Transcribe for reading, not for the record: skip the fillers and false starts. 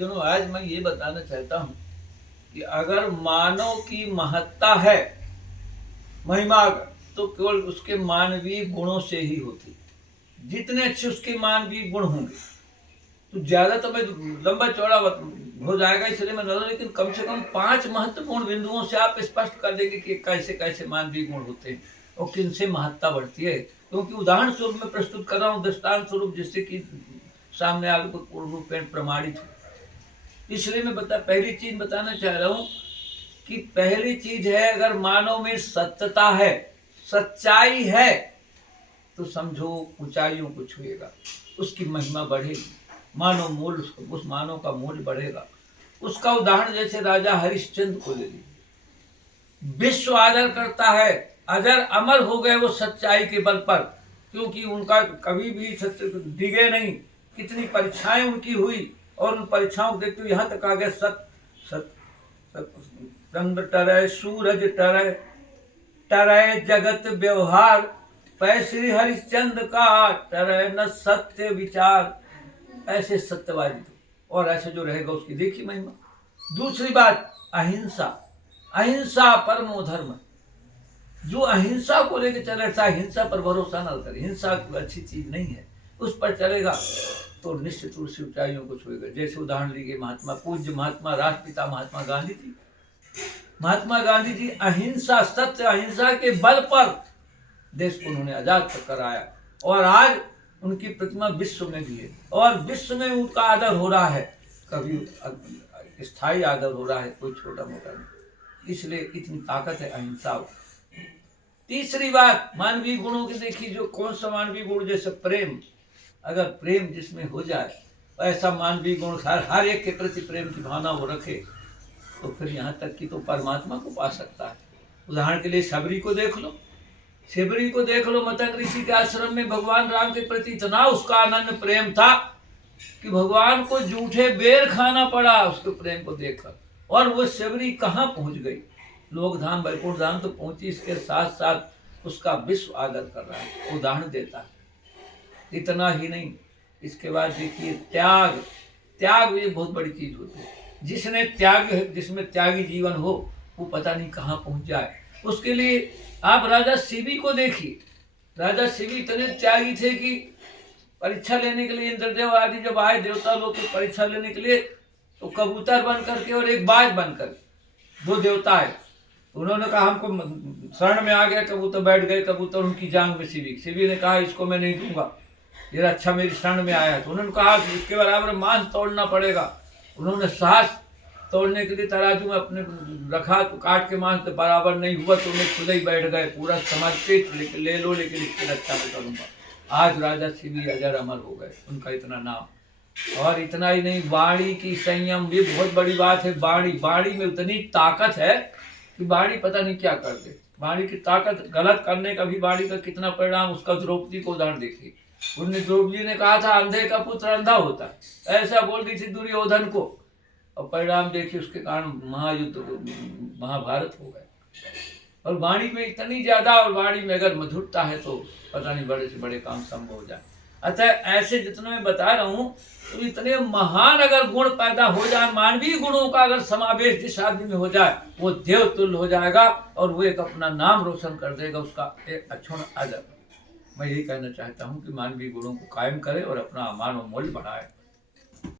भक्तजनों, आज मैं ये बताना चाहता हूँ कि अगर मानव की महत्ता है, महिमा, तो केवल उसके मानवीय गुणों से ही होती। जितने अच्छे उसके मानवीय गुण होंगे, तो ज्यादा तो मैं लंबा चौड़ा हो जाएगा, इसलिए मैं नजर, लेकिन कम से कम 5 महत्वपूर्ण बिंदुओं से आप स्पष्ट कर देंगे कि कैसे कैसे मानवीय गुण होते हैं और किन से महत्ता बढ़ती है। क्योंकि उदाहरण स्वरूप मैं प्रस्तुत कर रहा हूँ, दृष्टांत स्वरूप, जिससे कि सामने आगे को पूर्ण रूपेण प्रमाणित हो। इसलिए मैं पहली चीज बताना चाह रहा हूँ कि पहली चीज है, अगर मानव में सत्यता है, सच्चाई है, तो समझो ऊंचाइयों को छुएगा, उसकी महिमा बढ़ेगी, मानव मूल्य, उस मानव का मूल्य बढ़ेगा। उसका उदाहरण जैसे राजा हरिश्चंद्र को ले लीजिए। विश्व आदर करता है, अजर अमर हो गए वो सच्चाई के बल पर, क्योंकि उनका कभी भी सत्य डिगे नहीं। कितनी परीक्षाएं उनकी हुई और उन परीक्षाओं को देखते हुए यहाँ तक आ गए, चंद्र टरे, सूरज टरे, टरे जगत व्यवहार, पै श्री हरिश्चंद्र का टरे न सत्य विचार। ऐसे सत्यवादी और ऐसे जो रहेगा उसकी देखी महिमा। दूसरी बात, अहिंसा। अहिंसा परमो धर्म। जो अहिंसा को लेकर चल रहा है, हिंसा पर भरोसा न करे, हिंसा अच्छी चीज नहीं है, उस पर चलेगा तो निश्चित रूप से ऊंचाइयों को छुएगा। जैसे उदाहरण लीजिए महात्मा, पूज्य महात्मा, राष्ट्रपिता महात्मा गांधी जी। महात्मा गांधी जी अहिंसा, सत्य अहिंसा के बल पर देश को उन्होंने आजाद कराया, और आज उनकी प्रतिमा विश्व में भी है, और विश्व में उनका आदर हो रहा है, कभी स्थायी आदर हो रहा है, कोई छोटा मोटा नहीं। इसलिए इतनी ताकत है अहिंसा। तीसरी बात, मानवीय गुणों की देखिए, जो कौन सा मानवीय गुण, जैसे प्रेम। अगर प्रेम जिसमें हो जाए, ऐसा मानवीय गुण हर एक के प्रति प्रेम की भावना वो रखे, तो फिर यहाँ तक कि तो परमात्मा को पा सकता है। उदाहरण के लिए शबरी को देख लो, शिवरी को देख लो। मतंग ऋषि के आश्रम में भगवान राम के प्रति इतना उसका अनन्य प्रेम था कि भगवान को जूठे बेर खाना पड़ा उसके प्रेम को देखकर। और वो शिवरी कहाँ पहुंच गई, लोक धाम वैकुंठ धाम तो पहुंची, इसके साथ साथ उसका विश्व आदर कर रहा है, उदाहरण देता है। इतना ही नहीं, इसके बाद देखिए त्याग। त्याग ये बहुत बड़ी चीज होती है। जिसने त्याग, जिसमें त्यागी जीवन हो, वो पता नहीं कहाँ पहुंच जाए। उसके लिए आप राजा शिवी को देखिए। राजा शिवी इतने त्यागी थे कि परीक्षा लेने के लिए इंद्रदेव आदि जब आए देवता लोग की परीक्षा लेने के लिए, तो कबूतर बन करके और एक बाज बनकर, दो देवता है, उन्होंने कहा हमको शरण में आ गया कबूतर, बैठ गए कबूतर उनकी जांग में। शिवी ने कहा इसको मैं नहीं दूंगा, ये अच्छा मेरी शरण में आया है। तो उन्होंने कहा इसके बराबर मांस तोड़ना पड़ेगा। उन्होंने साहस तोड़ने के लिए तराजू में अपने रखा, तो काट के मांस तो बराबर नहीं हुआ, तो उन्हें खुद ही बैठ गए, पूरा समाज पेट ले लो, लेकिन इसकी रक्षा मैं करूंगा। आज राजा शिवी अजर अमर हो गए, उनका इतना नाम। और इतना ही नहीं, वाणी की संयम भी बहुत बड़ी बात है। वाणी में उतनी ताकत है कि वाणी पता नहीं क्या कर दे। वाणी की ताकत, गलत करने का भी वाणी का कितना परिणाम, उसका द्रौपदी को उदाहरण देखिए। उन्हें द्रौपदी ने कहा था अंधे का पुत्र अंधा होता है, ऐसा बोल दी थी दुर्योधन को, और परिणाम देखिए उसके कारण महायुद्ध, महाभारत हो गए। और वाणी में इतनी ज्यादा, और वाणी में अगर मधुरता है तो पता नहीं बड़े से बड़े काम संभव हो जाए। अतः ऐसे जितने मैं बता रहा हूँ, तो इतने महान अगर गुण पैदा हो जाए, मानवीय गुणों का अगर समावेश जिस आदमी में हो जाए, वो देवतुल्य हो जाएगा, और वो एक अपना नाम रोशन कर देगा, उसका एक अक्षुण्ण आदर। मैं यही कहना चाहता हूँ कि मानवीय गुणों को कायम करे और अपना मानव मूल्य बढ़ाए।